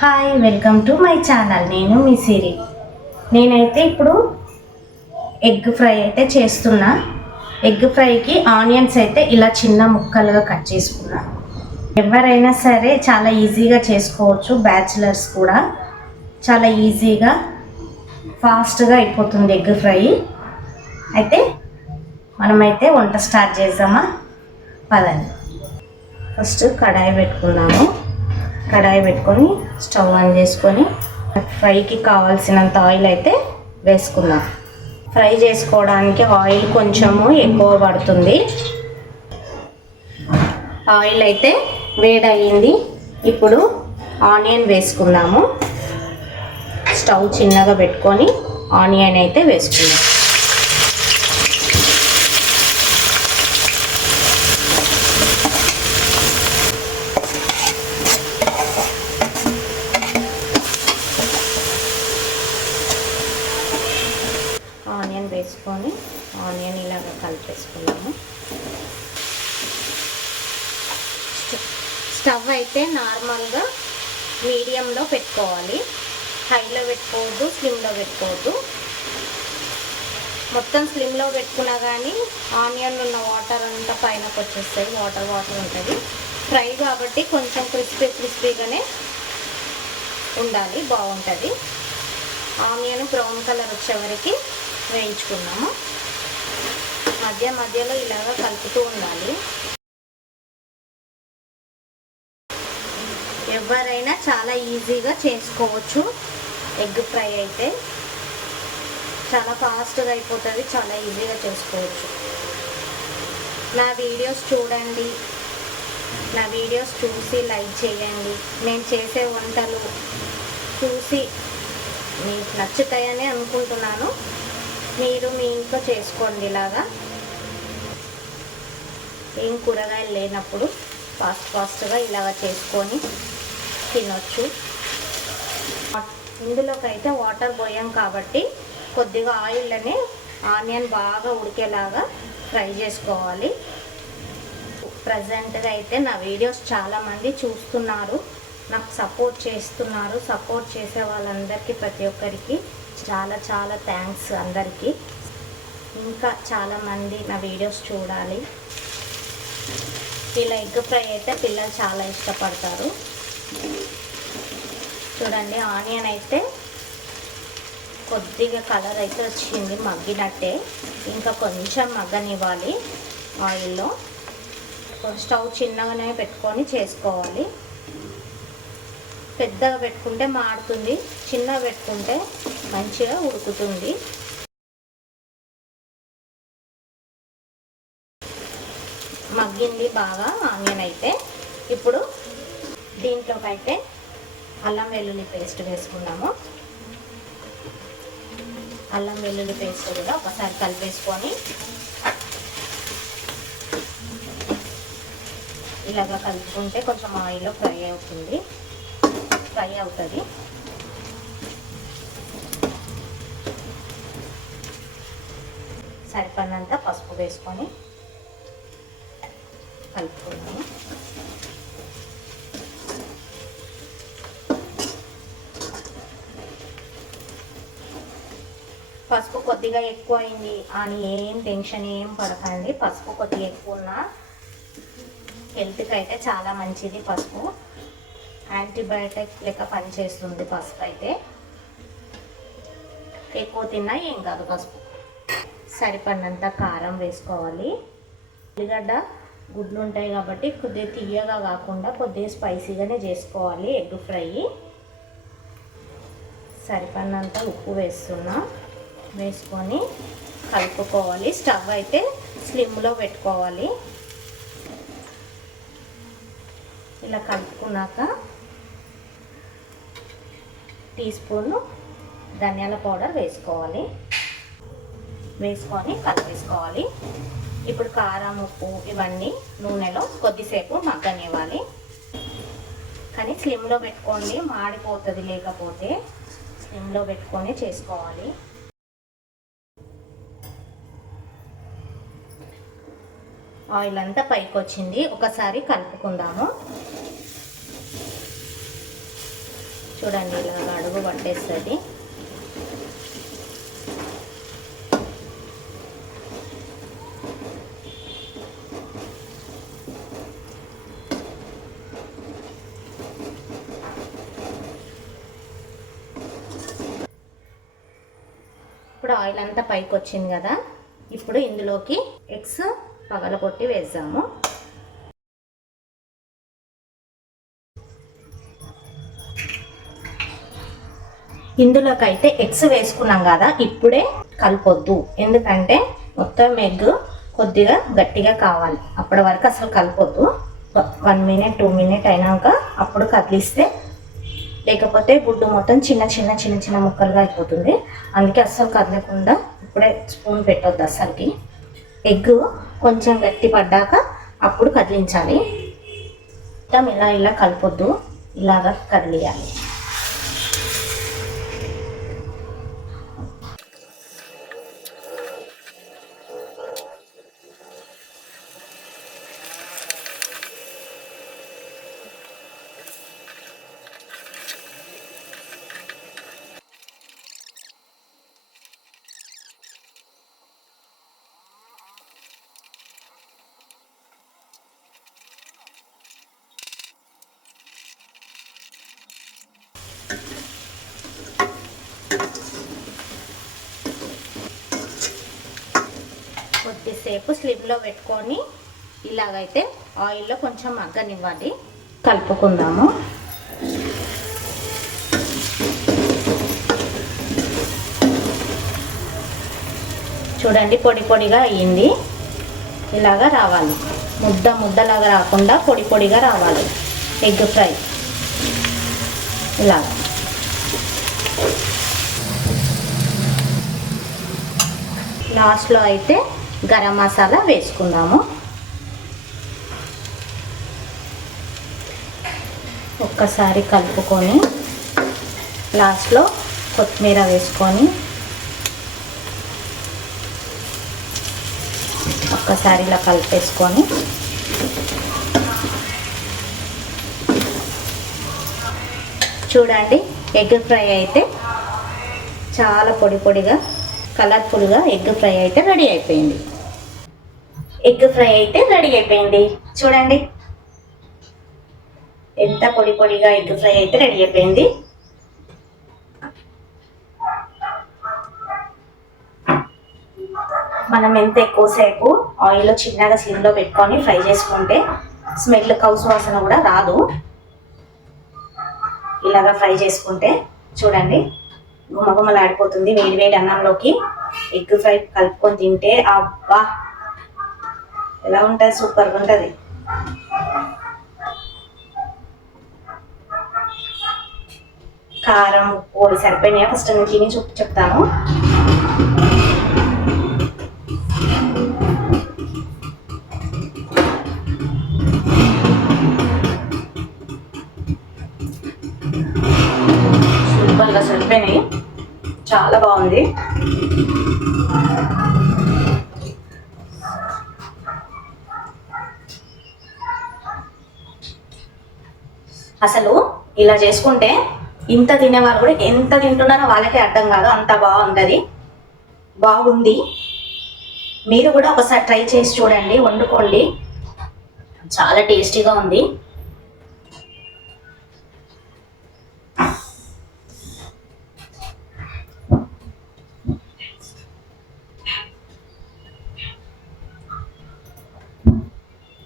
Hi welcome to my channel నేను మీ సిరి. నేనైతే ఇప్పుడు ఎగ్ ఫ్రై అయితే చేస్తున్నా. ఎగ్ ఫ్రైకి ఆనియన్స్ అయితే ఇలా చిన్న ముక్కలుగా కట్ చేసుకున్నా. ఎవరైనా సరే చాలా ఈజీగా చేసుకోవచ్చు బ్యాచిలర్స్ కూడా. చాలా ఈజీగా ఫాస్ట్గా అయిపోతుంది ఎగ్ ఫ్రై. అయితే మనమైతే వంట స్టార్ట్ చేద్దామా? పదండి. ఫస్ట్ కడాయి పెట్టుకున్నాము. కడాయి పెట్టుకొని స్టవ్ ఆన్ చేసుకొని ఫ్రైకి కావాల్సినంత ఆయిల్ అయితే వేసుకుందాం. ఫ్రై చేసుకోవడానికి ఆయిల్ కొంచెము ఎక్కువ పడుతుంది. ఆయిల్ అయితే వేడయింది. ఇప్పుడు ఆనియన్ వేసుకుందాము. స్టవ్ చిన్నగా పెట్టుకొని ఆనియన్ అయితే వేసుకుందాం ఆనియన్ వేసుకొని ఆనియన్ ఇలాగ కలిపేసుకున్నాము. స్టవ్ అయితే నార్మల్గా మీడియంలో పెట్టుకోవాలి. హైలో పెట్టుకోవద్దు స్లిమ్లో పెట్టుకోవద్దు. మొత్తం స్లిమ్లో పెట్టుకున్నా కానీ ఆనియన్లు ఉన్న వాటర్ అంతా పైనకు వచ్చేస్తాయి. వాటర్ వాటర్ ఉంటుంది. ఫ్రై కాబట్టి కొంచెం క్రిస్పీ క్రిస్పీగానే ఉండాలి. బాగుంటుంది. ఆనియన్ బ్రౌన్ కలర్ వచ్చే వరకు వేయించుకున్నాము. మధ్య మధ్యలో ఇలాగ కలుపుతూ ఉండాలి. ఎవరైనా చాలా ఈజీగా చేసుకోవచ్చు. ఎగ్ ఫ్రై అయితే చాలా ఫాస్ట్గా అయిపోతుంది చాలా ఈజీగా చేసుకోవచ్చు. నా వీడియోస్ చూడండి. నా వీడియోస్ చూసి లైక్ చేయండి. నేను చేసే వంటలు చూసి మీకు నచ్చుతాయని అనుకుంటున్నాను. మీరు మీ ఇంట్లో చేసుకోండి ఇలాగా. ఏం కూరగాయలు లేనప్పుడు ఫాస్ట్ ఫాస్ట్గా ఇలాగ చేసుకొని తినొచ్చు. ఇందులోకైతే వాటర్ పోయాం కాబట్టి కొద్దిగా ఆయిల్ని ఆనియన్ బాగా ఉడికేలాగా ఫ్రై చేసుకోవాలి. ప్రజెంట్గా అయితే నా వీడియోస్ చాలామంది చూస్తున్నారు. నాకు సపోర్ట్ చేస్తున్నారు. సపోర్ట్ చేసే వాళ్ళందరికీ ప్రతి ఒక్కరికి చాలా చాలా థ్యాంక్స్ అందరికీ. ఇంకా చాలామంది నా వీడియోస్ చూడాలి. ఇలా ఎగ్ ఫ్రై అయితే పిల్లలు చాలా ఇష్టపడతారు. చూడండి ఆనియన్ అయితే కొద్దిగా కలర్ అయితే వచ్చింది మగ్గినట్టే. ఇంకా కొంచెం మగ్గనివ్వాలి ఆయిల్లో. స్టవ్ చిన్నగానే పెట్టుకొని చేసుకోవాలి. పెద్దగా పెట్టుకుంటే మాడుతుంది చిన్నగా పెట్టుకుంటే మంచిగా ఉడుకుతుంది. మగ్గింది బాగా ఆనియన్ అయితే. ఇప్పుడు దీంట్లోకైతే అల్లం వెల్లుల్లి పేస్ట్ వేసుకున్నాము అల్లం వెల్లుల్లి పేస్ట్ కూడా ఒకసారి కలిపేసుకొని ఇలాగ కలుపుకుంటే కొంచెం ఆయిల్లో ఫ్రై అవుతుంది. ఫ్రై అవుతుంది. సరిపడినంత పసుపు వేసుకొని కలుపుకున్నాము పసుపు కొద్దిగా ఎక్కువ అయింది అని ఏం టెన్షన్ ఏం పడకండి. పసుపు కొద్దిగా ఎక్కువ ఉన్నా హెల్త్కి అయితే చాలా మంచిది పసుపు. యాంటీబయాటిక్ లెక్క పనిచేస్తుంది పసుపు అయితే ఎక్కువ తిన్నా ఏం కాదు పసుపు. సరిపడినంత కారం వేసుకోవాలి. ఉల్లిగడ్డ గుడ్లు ఉంటాయి కాబట్టి కొద్దిగా తీయగా కాకుండా కొద్దిగా స్పైసీగానే చేసుకోవాలి ఎగ్ ఫ్రై. సరిపడినంత ఉప్పు వేస్తున్నా. వేసుకొని కలుపుకోవాలి. స్టవ్ అయితే స్లిమ్లో పెట్టుకోవాలి. ఇలా కలుపుకున్నాక టీ స్పూన్ ధనియాల పౌడర్ వేసుకోవాలి. వేసుకొని కలిపేసుకోవాలి. ఇప్పుడు కారం ఉప్పు ఇవన్నీ నూనెలో కొద్దిసేపు మగ్గనివ్వాలి. కానీ స్లిమ్లో పెట్టుకోండి మాడిపోతుంది లేకపోతే స్లిమ్లో పెట్టుకొని చేసుకోవాలి. ఆయిల్ అంతా పైకి వచ్చింది ఒకసారి కలుపుకుందాము. చూడండి ఇలా అడుగు పట్టేస్తుంది. ఇప్పుడు ఆయిల్ అంతా పైకి వచ్చింది కదా ఇప్పుడు ఇందులోకి ఎగ్స్ పగలగొట్టి వేద్దాము. ఇందులోకి అయితే ఎగ్స్ వేసుకున్నాం కదా ఇప్పుడే కలపొద్దు. ఎందుకంటే మొత్తం ఎగ్ కొద్దిగా గట్టిగా కావాలి. అప్పటి వరకు అసలు కలపొద్దు. వన్ మినిట్ టూ మినిట్ అయినాక అప్పుడు కదిలిస్తే లేకపోతే గుడ్డు మొత్తం చిన్న చిన్న చిన్న చిన్న ముక్కలుగా అయిపోతుంది. అందుకే అస్సలు కదలకుండా ఇప్పుడే స్పూన్ పెట్టొద్దు అస్సలకి. ఎగ్ కొంచెం గట్టి పడ్డాక అప్పుడు కదిలించాలి. మొత్తం ఇలా ఇలా కలపొద్దు. ఇలాగా కదిలియాలి. కొద్దిసేపు స్లిమ్లో పెట్టుకొని ఇలాగైతే ఆయిల్లో కొంచెం మగ్గనివ్వాలి కలుపుకుందాము. చూడండి పొడి పొడిగా అయ్యింది. ఇలాగా రావాలి. ముద్ద ముద్దలాగా రాకుండా పొడి పొడిగా రావాలి. Egg fry. ఇలాగా. లాస్ట్లో అయితే గరం మసాలా వేసుకుందాము. ఒక్కసారి కలుపుకొని లాస్ట్లో కొత్తిమీర వేసుకొని ఒక్కసారి ఇలా కలిపేసుకొని చూడండి ఎగ్ ఫ్రై అయితే చాలా పొడి పొడిగా కలర్ఫుల్గా ఎగ్ ఫ్రై అయితే రెడీ అయిపోయింది. ఎగ్ ఫ్రై అయితే రెడీ అయిపోయింది. చూడండి. ఎంత పొడి పొడిగా ఎగ్ ఫ్రై అయితే రెడీ అయిపోయింది. మనం ఎంత ఎక్కువసేపు ఆయిల్లో చిన్నగా స్లిమ్లో పెట్టుకొని ఫ్రై చేసుకుంటే స్మెల్ కౌస్ వాసన కూడా రాదు. ఇలాగా ఫ్రై చేసుకుంటే చూడండి. గుమగుమలాడిపోతుంది వేడి వేడి అన్నంలోకి. ఎగ్ ఫ్రై కలుపుకొని తింటే అబ్బా! ఎలా ఉంటుంది? సూపర్గా ఉంటుంది. కారం ఉప్పు సరిపోయినాయా? ఫస్ట్ నేను తిని చూపి చెప్తాను. సూపర్గా సరిపోయినాయి. చాలా బాగుంది. అసలు ఇలా చేసుకుంటే ఇంత తినేవారు కూడా ఎంత తింటున్నారో వాళ్ళకే అర్థం కాదు. అంత బాగుంటుంది. బాగుంది. మీరు కూడా ఒకసారి ట్రై చేసి చూడండి వండుకోండి. చాలా టేస్టీగా ఉంది.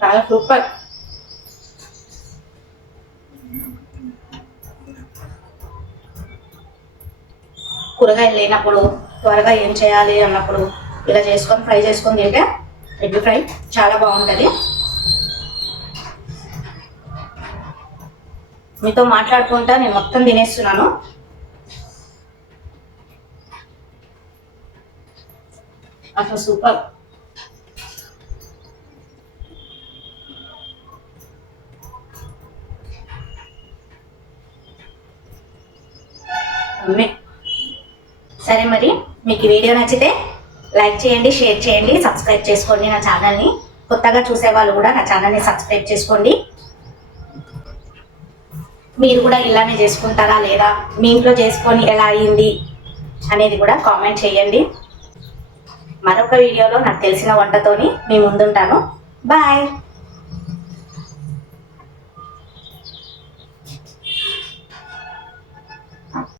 చాలా సూపర్ కూరగాయలు లేనప్పుడు త్వరగా ఏం చేయాలి అన్నప్పుడు ఇలా చేసుకొని ఫ్రై చేసుకొని తింటే ఎగ్ ఫ్రై చాలా బాగుంటుంది. మీతో మాట్లాడుకుంటా నేను మొత్తం తినేస్తున్నాను. అసలు సూపర్. అమ్మే. సరే మరి మీకు వీడియో నచ్చితే లైక్ చేయండి షేర్ చేయండి సబ్స్క్రైబ్ చేసుకోండి నా ఛానల్ని. కొత్తగా చూసే వాళ్ళు కూడా నా ఛానల్ని సబ్స్క్రైబ్ చేసుకోండి. మీరు కూడా ఇలానే చేసుకుంటారా లేదా? మీ ఇంట్లో చేసుకొని ఎలా అయింది అనేది కూడా కామెంట్ చేయండి. మరొక వీడియోలో నాకు తెలిసిన వంటతోని మీ ముందుంటాను. బాయ్!